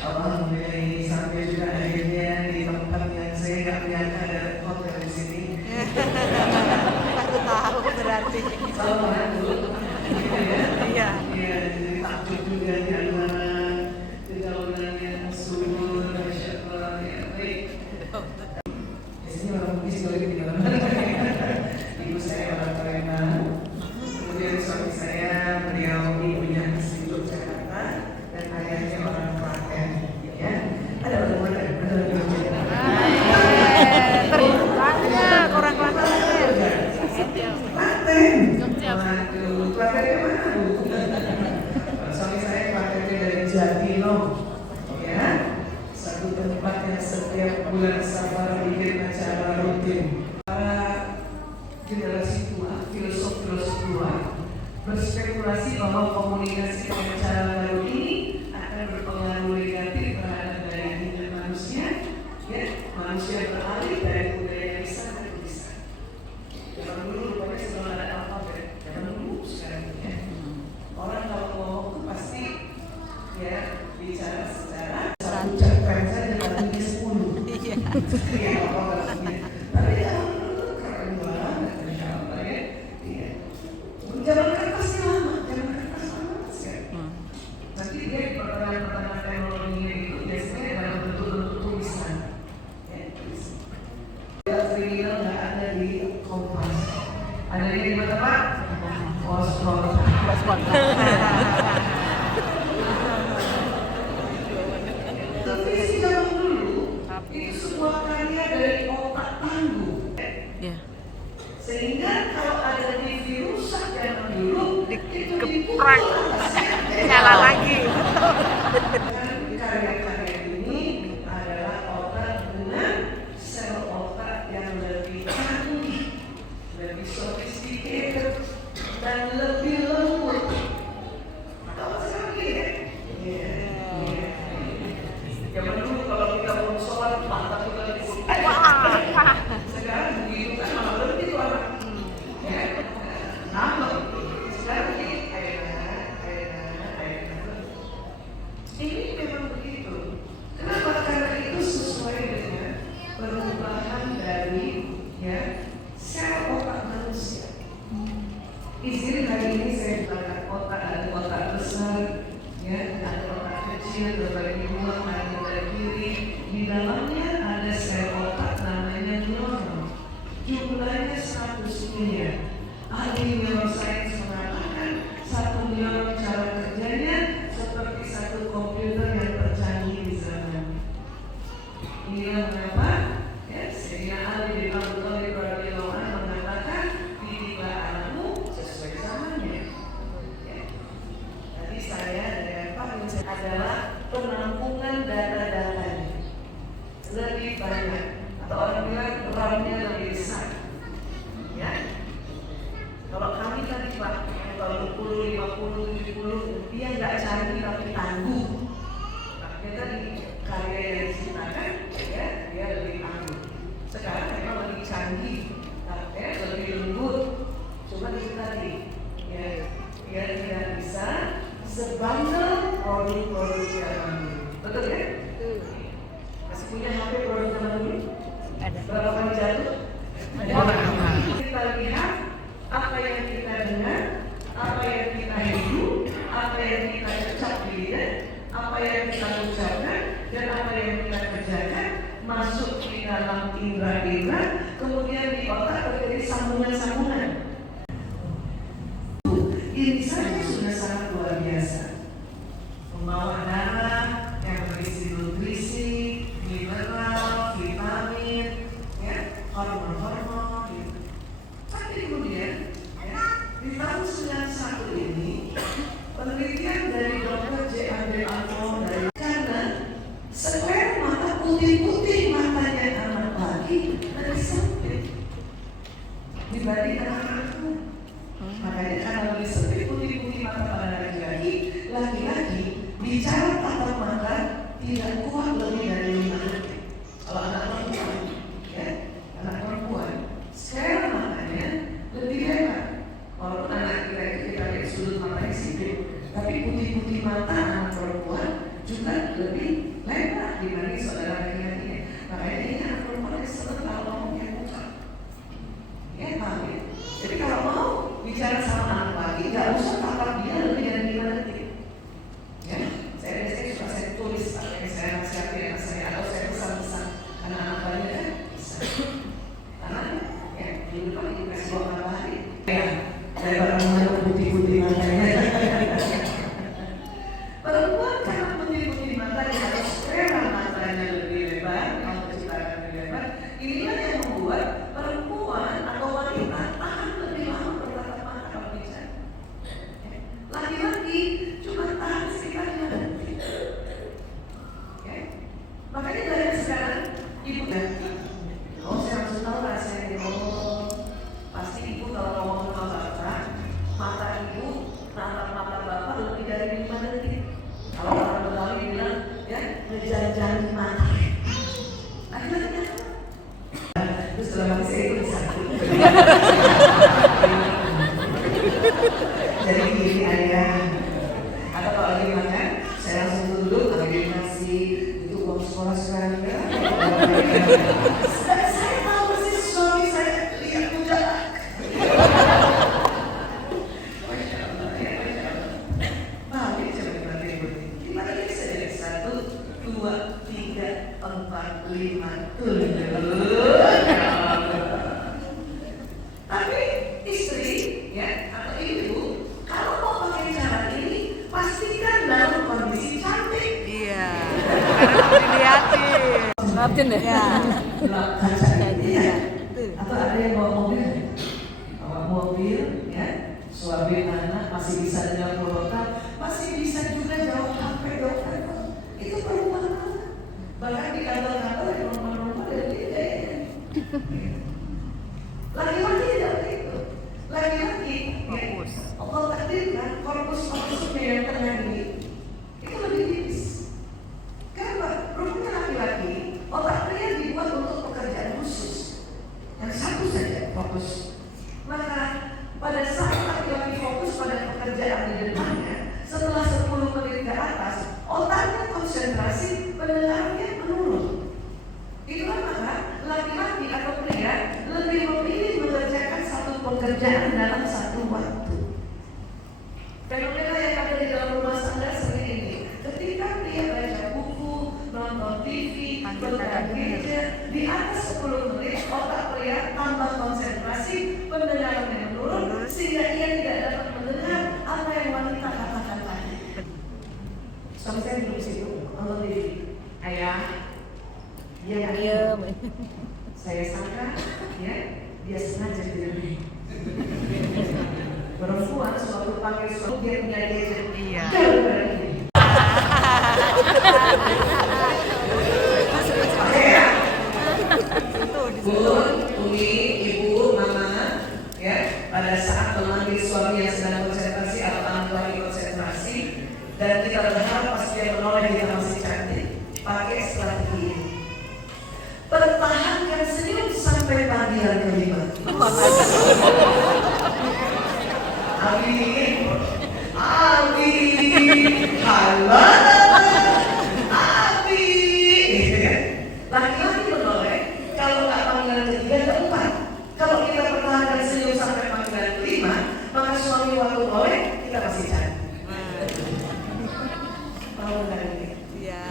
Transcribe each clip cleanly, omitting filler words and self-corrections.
Alhamdulillah ini sampai juga akhirnya di tempat yang saya nggak nyangka ada hotel di sini. Baru tahu berarti. Sama dulu, gitu ya. Iya. Iya, jadi takjub juga di antara kegaunannya subur, masya Allah, ya baik. Biasanya orang Bugis kalau di mana? Ibu saya orang Palembang, kemudian suami saya beliau ibunya asli Yogyakarta dan ayahnya orang Klaten, ya. Ada orang Banyak orang Klaten. Klaten. Waduh, Klatennya mana Bu? Suami saya Klatennya dari Jatilong, ya. Satu tempat yang setiap bulan Safar bikin acara rutin. Generasi tua, filosof tua berspekulasi bahwa komunikasi dengan cara baru ini akan berpengaruh negatif terhadap daya ingat manusia, ya, manusia beralih dari budaya lisan ke tulisan. Zaman dulu rupanya sebelum ada alfabet, zaman dulu sekarang ya. Orang kalau ngomong tuh pasti ya bicara secara satu cerpen saja tadinya 10. Iya. Iya, apa maksudnya? Tapi ya keren banget, Masya Allah ya. Iya. Zaman kertasnya lama, zaman kertas lama sekali. Nanti dia perkembangan teknologinya itu biasanya dalam bentuk tulisan. Ya, tulisan. Kriminal nggak ada di Kompas. Ada di mana Pak? Pospon. Tapi si zaman dulu itu sebuah karya dari otak tangguh. Iya. Sehingga kalau ada TV rusak zaman dulu Dikeprak. Nyala lagi. Karya-karya ini adalah otak dengan sel otak yang lebih canggih, lebih sophisticated, dan lebih lembut. Tahu sekali ya? Iya. Zaman dulu kalau kita mau sholat, mata kita dipukul. Sekarang begitu kan malah lebih tuh anak. Ya. Nama. Sekarang ini ini memang begitu. Kenapa? Karena itu sesuai dengan perubahan dari ya sel otak manusia. Izin hari ini saya mengatakan otak ada otak besar, ya ada otak kecil berbagi ruang kanan dan kiri. Di dalamnya ada sel otak namanya neuron. Jumlahnya 100 miliar. Ahli neuroscience mengatakan satu neuron cara kerjanya seperti satu komputer yang tercanggih di zaman. Inilah mengapa ya sehingga ahli di Abdullah radhiyallahu anhu mengatakan didiklah anakmu sesuai zamannya. Ya. Tadi saya dengan Pak Yusuf adalah penampungan data-datanya lebih banyak atau orang bilang RAM-nya lebih besar. Ya. Kalau kami tadi Pak, kalau 20, 50, 70, dia nggak canggih tapi tangguh. Makanya tadi karya yang diciptakan, ya dia lebih tangguh. Sekarang memang lebih canggih, tapi lebih lembut. Cuma itu tadi, ya dia tidak bisa sebandel produk-produk zaman dulu. Betul ya? Masih punya HP produk zaman dulu? Ada. Berapa kali jatuh? Ada. Kita lihat apa yang kita dengar, apa yang kita hidup, apa yang kita ucap di lidah, apa yang kita ucapkan, dan apa yang kita kerjakan masuk di dalam indera-indera, kemudian di otak terjadi sambungan-sambungan. Ini saja sudah sangat luar biasa. Membawa darah yang berisi nutrisi, mineral, vitamin, ya, hormon-hormon. Gitu. Tapi kemudian ya, di tahun 91 ini penelitian dari Dr. J. Andre Alfo dari karena square mata putih-putih matanya anak laki lebih sempit dibanding anak perempuan. Makanya karena lebih sempit putih-putih mata pada laki-laki, laki-laki bicara tatap mata tidak kuat lebih dari 5 detik. Kalau anak perempuan, ya anak perempuan, square matanya lebih lebar. Walaupun anak kita lihat sudut matanya sipit, tapi putih-putih mata anak perempuan juga lebih Maafin deh. Ya. kaca ini ya. Atau ada yang bawa mobil? Bawa mobil ya, suami anak masih bisa dengan protokol, masih bisa juga jawab HP dokter. Itu perumahan. Bahkan di kantor-kantor di rumah-rumah ada beda ya. Laki-laki tidak begitu. Laki-laki Fokus. Allah takdirkan korpus-korpusnya yang tengah ini itu lebih tipis. Kenapa? Rupanya laki-laki otak pria dibuat untuk pekerjaan khusus yang satu saja fokus. Maka pada saat laki-laki fokus pada pekerjaan di depannya, setelah 10 menit ke atas, otaknya konsentrasi, pendengarannya menurun. Itulah maka laki-laki atau pria lebih memilih mengerjakan satu pekerjaan dalam satu waktu. Fenomena yang ada di dalam rumah tangga seperti ini. Ketika pria baca buku, nonton TV, bermain gadget, di atas 10 menit otak pria tambah konsentrasi, pendengarannya menurun, sehingga ia tidak dapat mendengar apa yang wanita katakan tadi. Suami saya duduk situ, nonton TV. Ayah, dia diam. Saya sangka, ya, dia sengaja tidak. Perempuan suatu panggil suatu dia punya gadget. Iya. Umi, ibu, mama, ya, pada saat memanggil suami yang sedang konsentrasi atau anak lagi konsentrasi, dan kita berharap pas dia menoleh kita masih cantik, pakai strategi ini. Pertahankan senyum sampai panggilan kelima. Abi, halo, Abi. Laki-laki menoleh, kalau nggak panggilan ketiga, keempat. Kalau kita pertahankan senyum sampai panggilan kelima, maka suami waktu menoleh, kita masih cari. Tahu nggak ini? Iya.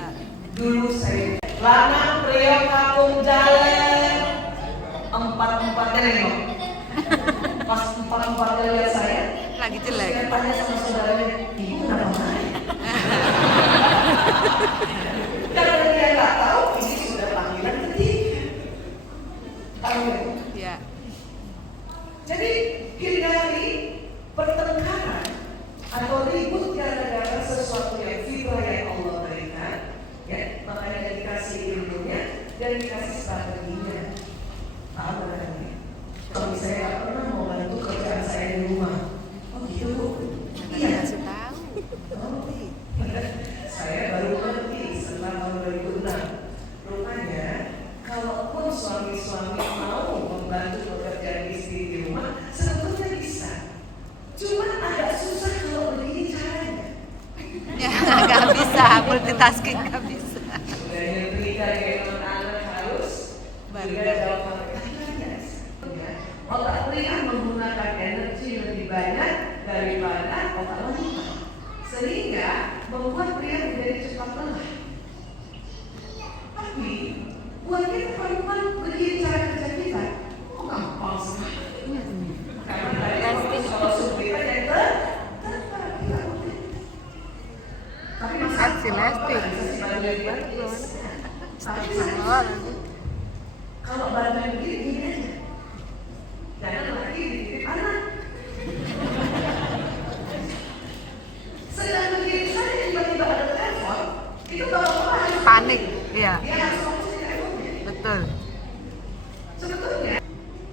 Dulu saya lanang pria kampung jalan empat-empatnya nengok. Pas empat-empatnya lihat saya, Lagi jelek. saya tanya sama saudaranya, ibu kenapa main? Karena dia nggak tahu ini sudah panggilan ketiga. Tahu nggak? Iya. Jadi hindari pertengkaran atau ribut gara-gara sesuatu yang fitrah yang Allah berikan. Ya, makanya dikasih ilmunya dan dikasih strateginya. Tahu nggak? Kalau saya nggak pernah mau bantu kerjaan saya di rumah. Oh gitu Bu? Iya. Kasih tahu. Saya baru ngerti setelah tahun 2006. Rupanya, kalaupun suami-suami mau membantu pekerjaan istri di rumah, sebetulnya bisa. Cuma agak susah kalau begini caranya. Ya, nggak bisa multitasking, nggak bisa. Sudah nyetrika dengan anak harus juga jawab pertanyaan. Otak pria menggunakan energi lebih banyak daripada otak wanita, sehingga membuat pria menjadi cepat lelah. Tapi buat kita perempuan begini cara kerja kita, kok gampang sekali. Karena kalau sudah yang tapi masalah Si Lesti. kalau badan begini gini aja. Jangan lagi dititip anak. Sedang begini saja tiba-tiba ada telepon, itu bapak-bapak harus Panik. Iya. dia harus fokus di teleponnya. Betul. Sebetulnya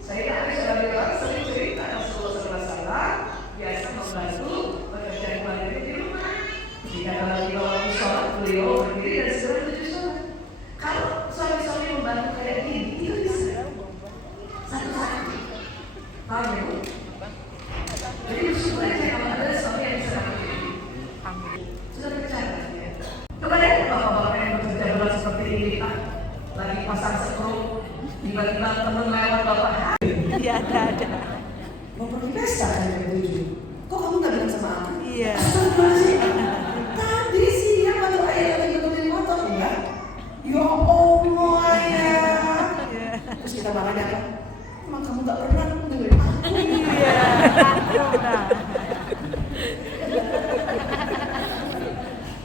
saya sudah bilang sering cerita Rasulullah SAW biasa membantu pekerjaan keluarga di rumah. Jika lagi bawa sholat, beliau berdiri dan segera menuju sholat. Kalau suami-suami membantu kayak gini, itu bisa satu-satu. Paham ya Bu? Jadi bersyukur aja kalau ada suami yang bisa melakukan ini. Sudah tercatat ya. Kepada bapak-bapak yang bekerja berat seperti ini, Pak, lagi pasang skru, tiba-tiba teman lewat bapak. Iya, ada. Mau pergi pesta kan yang ketujuh? Kok kamu nggak bilang sama aku? Iya. Astagfirullahaladzim. Tadi siang waktu ayah lagi benerin motor, enggak? Ya Allah ya. Terus kita makanya apa? Emang kamu nggak pernah dengerin aku? Iya. Udah.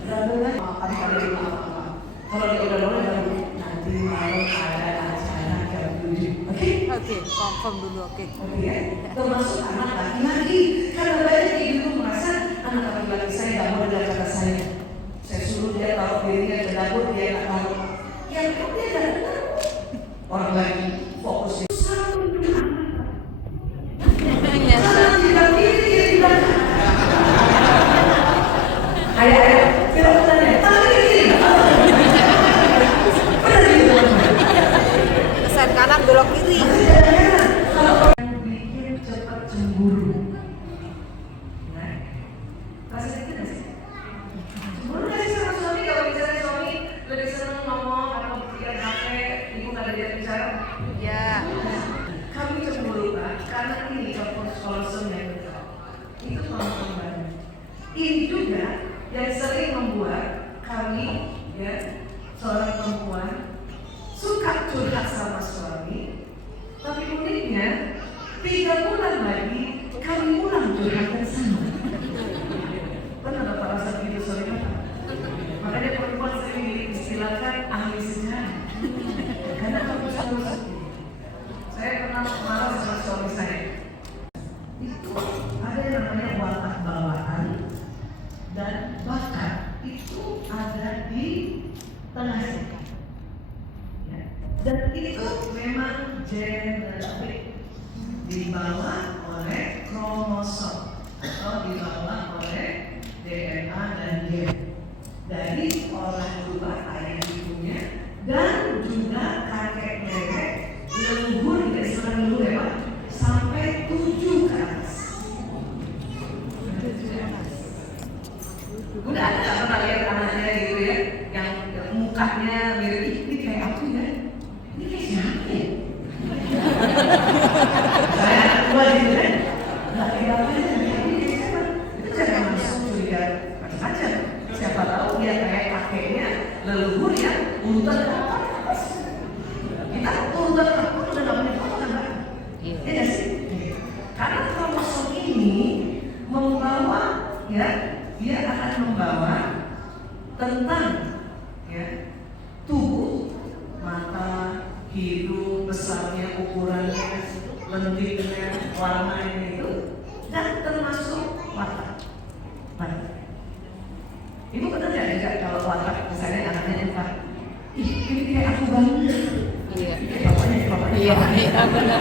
Benar-benar maafkan kali ini maaf. Kalau dia udah boleh nanti confirm dulu, oke. Oke ya, termasuk anak laki-laki. Karena banyak ibu merasa anak laki-laki saya nggak mau dengar kata saya. Saya suruh dia taruh dirinya ke dapur, dia nggak taruh. Ya kok dia nggak dengar? Orang lagi fokus di Nyasar. tidak diri dia bilang. Ayah, tidak tanya. Tangan kiri. Pernah gitu. Pesan kanan belok kiri. Yang bikin cepat cemburu. Nah, rasanya itu nggak sih? Cemburu nggak sih sama suami? Kalau misalnya suami lebih seneng ngomong atau dia capek, ibu nggak ada dia bicara. Ya. Kami cemburu Pak, karena ini konsum yang betul. Itu konsum banyak. Ini juga yang sering membuat kami, ya, seorang perempuan suka curhat sama suami. Tapi uniknya 3 bulan lagi kami ulang curhat yang sama. Pernah dapat rasa begitu suami Bapak? Makanya perempuan sering diistilahkan ahli sejarah. Karena kamu selalu sedih. Saya pernah marah sama suami saya. Itu ada yang namanya watak bawaan dan bakat itu ada di tengah sikap. Ya. Dan itu memang genetik dibawa oleh kromosom atau dibawa oleh DNA dan gen dari orang tua ayah ibunya dan juga kakek nenek leluhur kita istilahkan dulu ya Pak sampai 7 ke atas. Udah ada nggak pernah lihat anaknya gitu ya yang mukanya mirip ini kayak aku ya? Ini kayak siapa ya? Saya anak tua gitu kan? Nggak kayak apa ya? Ini kayak siapa? Itu jangan langsung curiga macam-macam. Siapa tahu dia kayak kakeknya leluhur yang urutan ke atas. Kita urutan ke atas udah nggak punya foto kan Pak? Iya nggak sih? Karena kromosom ini membawa ya dia akan membawa tentang ya tubuh, mata, hidung, besarnya, ukurannya, lentiknya, warnanya itu, dan termasuk watak. Ibu pernah nggak kalau watak misalnya anaknya lupa, ih ini kayak aku banget. Iya. Bapaknya. Iya, benar.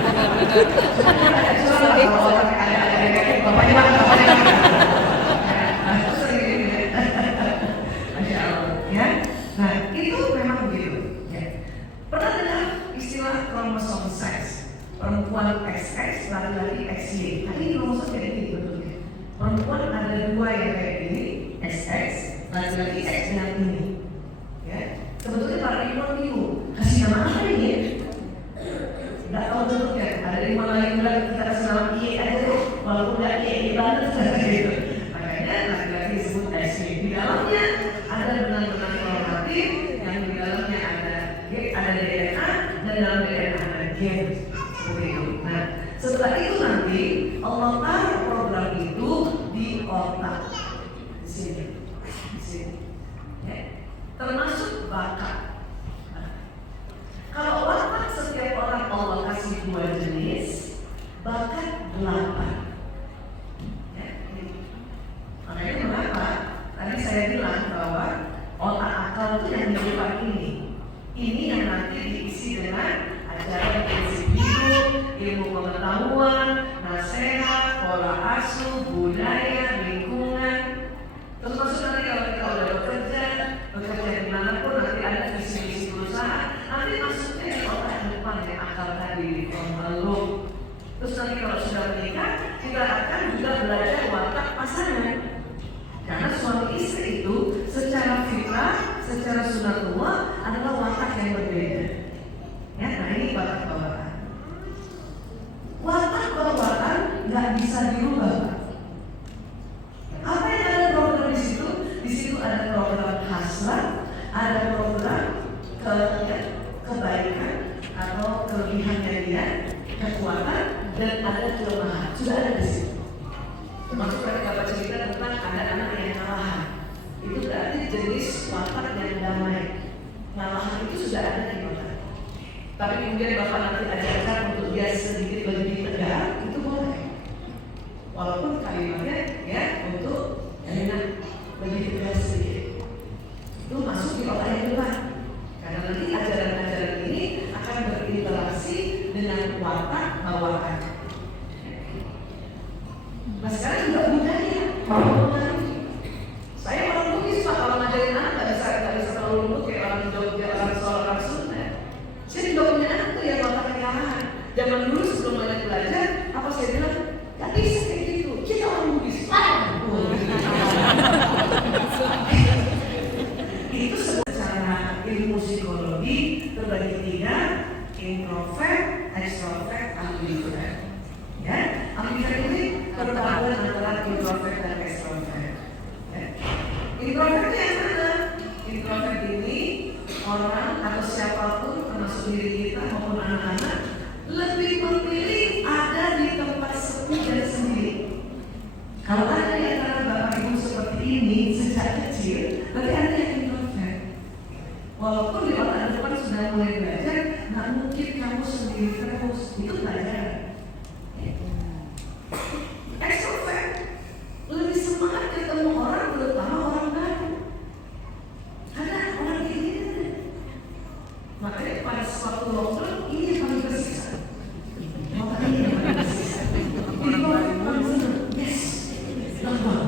Bapaknya. Nah, itu memang begitu. Ya. Pernah dengar istilah kromosom seks? Perempuan XX, laki-laki XY. Nah, ini kromosom kayak gini bentuknya. Perempuan ada 2 yang kayak gini, XX, laki-laki X dengan ini. Ya. Sebetulnya para ilmuwan bingung, kasih nama apa ini ya? Nggak tahu bentuknya. Ada ilmuwan lain bilang kita kasih nama Y aja tuh, walaupun nggak Y banget gitu. Makanya laki-laki disebut XY. Di dalamnya ada benang-benang kromatin yang di dalamnya ada DNA dan dalam DNA ada gen seperti itu. Nah, setelah itu nanti Allah taruh program itu di otak di sini, ya. Termasuk bakat. Nah, kalau watak setiap orang Allah kasih 2 jenis, bakat 8. Ya, ini. Makanya kenapa? Tadi saya bilang bahwa otak akal itu yang di depan ini. Ini yang nanti diisi dengan ajaran prinsip hidup, ilmu pengetahuan, nasihat, pola asuh, budaya, lingkungan. Termasuk nanti kalau kita udah bekerja dimanapun nanti ada visi-visi perusahaan, nanti masuknya di otak depan yang akal tadi di frontal. Terus nanti kalau sudah menikah, kita akan juga belajar watak pasangan. Karena suami istri itu secara fitrah, secara sunatullah adalah watak yang berbeda. Ya, nah ini watak bawaan. Watak bawaan nggak bisa dirubah. Apa yang ada program di situ? Di situ ada program hasrat, ada program kebaikan atau kelebihannya dia, kekuatan, dan ada kelemahan. Sudah ada di situ. Termasuk mereka baca cerita tentang ada anak yang ngalahan. Itu berarti jenis watak yang damai. Ngalahan itu sudah ada di watak. Tapi kemudian Bapak nanti ajarkan untuk dia sedikit lebih tegar, itu boleh. Walaupun kalimatnya ya untuk enak lebih tegar sedikit. Itu masuk di otak yang depan. Karena nanti ajaran-ajaran ini akan berinteraksi dengan watak bawaan. Nah sekarang juga budaya mempengaruhi. Saya orang Bugis Pak, kalau ngajarin anak nggak bisa terlalu lembut kayak orang Jogja, orang Solo, orang Sunda. Saya juga punya anak tuh yang wataknya arahan. Zaman dulu sebelum banyak belajar, apa saya bilang nggak bisa kayak gitu. Kita orang Bugis Pak. Itu secara ilmu psikologi terbagi 3, introvert, extrovert, ambivert. Ya, ambivert ini perpaduan antara introvert dan extrovert. Ya. Introvertnya yang mana? Introvert ini orang atau siapapun termasuk diri kita maupun anak-anak lebih memilih ada di tempat sepi dan sendiri. Kalau ada di antara bapak ibu seperti ini sejak kecil, berarti ada yang introvert. Walaupun di otak depan sudah mulai belajar, nggak mungkin kamu sendiri terus, itu pelajaran. Extrovert lebih semangat ketemu orang, terutama orang baru. Ada orang ini, makanya pada suatu lockdown ini yang paling bersiksa. Makanya ini yang paling bersiksa. Ini orang paling senang, yes, lockdown.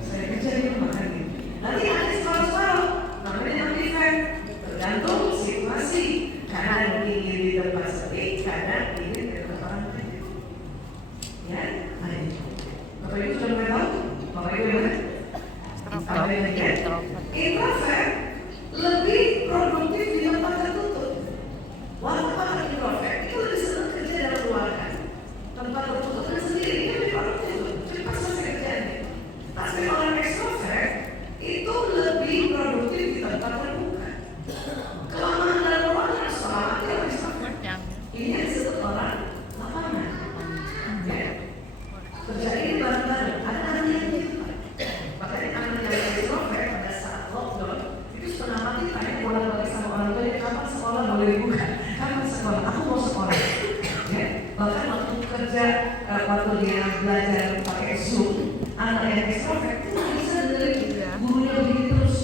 Saya kerja di rumah kan gitu. Nanti ada separuh-separuh, namanya ambivert, tergantung situasi. Kadang ingin di tempat sepi, kadang ingin di tempat orang lain. Ya, ayo. Bapak Ibu sudah mulai tahu? Bapak Ibu ya? Introvert lebih produktif di tempat tertutup. Walaupun introvert itu lebih senang kerja dalam ruangan. Tempat tertutup dan sendiri itu lebih produktif. Cepat selesai kerjanya. Tapi orang extrovert itu lebih produktif di tempat terbuka. Kelamaan dalam ruangan selama dia extrovert. Ini yang disebut orang lapangan. Ya. Kerjain bareng-bareng. Ada anak yang gitu. Makanya anak yang extrovert pada saat lockdown itu setengah mati tanya pulang balik sama orang tua, kapan sekolah boleh dibuka? Kapan sekolah? Aku mau sekolah. Ya. Bahkan waktu kerja, waktu dia belajar pakai Zoom, anak yang extrovert itu nggak bisa dengerin gurunya begini terus.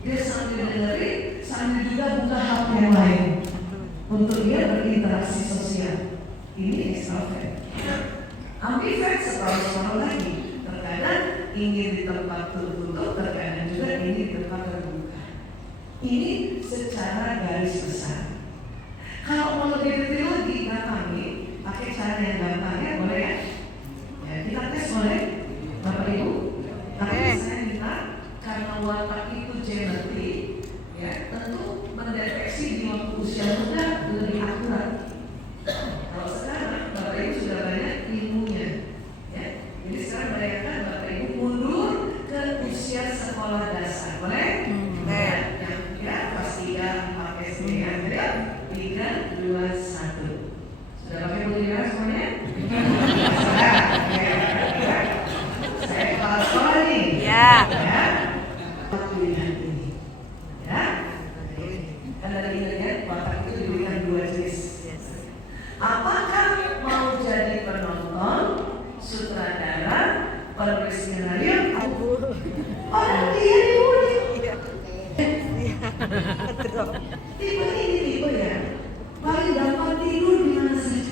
Dia sambil dengerin, sambil juga buka hal yang lain untuk dia berinteraksi sosial. Ini extrovert. Ambivert separuh-separuh lagi. Terkadang ingin di tempat tertutup, terkadang juga ingin di tempat terbuka. Ini secara garis besar. Kalau mau lebih detail lagi, kami pakai cara yang gampang ya, boleh ya? Ya, kita tes boleh, Bapak Ibu. Tapi saya minta karena watak itu genetik, ya tentu mendeteksi di waktu usia muda lebih akurat. Kalau sekarang Bapak Ibu sudah banyak ilmunya, ya. Jadi sekarang bayangkan Bapak Ibu mundur ke usia sekolah dasar, boleh? Yang ya kelas 3, 4 SD ya. Jadi 3, 2, 1. Sudah pakai bendera semuanya? Sudah. Saya kepala sekolah nih. Ya. Pilihan ini, ya. Kan dari ingatnya watak itu diberikan 2 jenis. Apakah mau jadi penonton, sutradara, penulis skenario, orang dia diulik? Tipe ini tipe ya, paling gampang tidur di mana saja.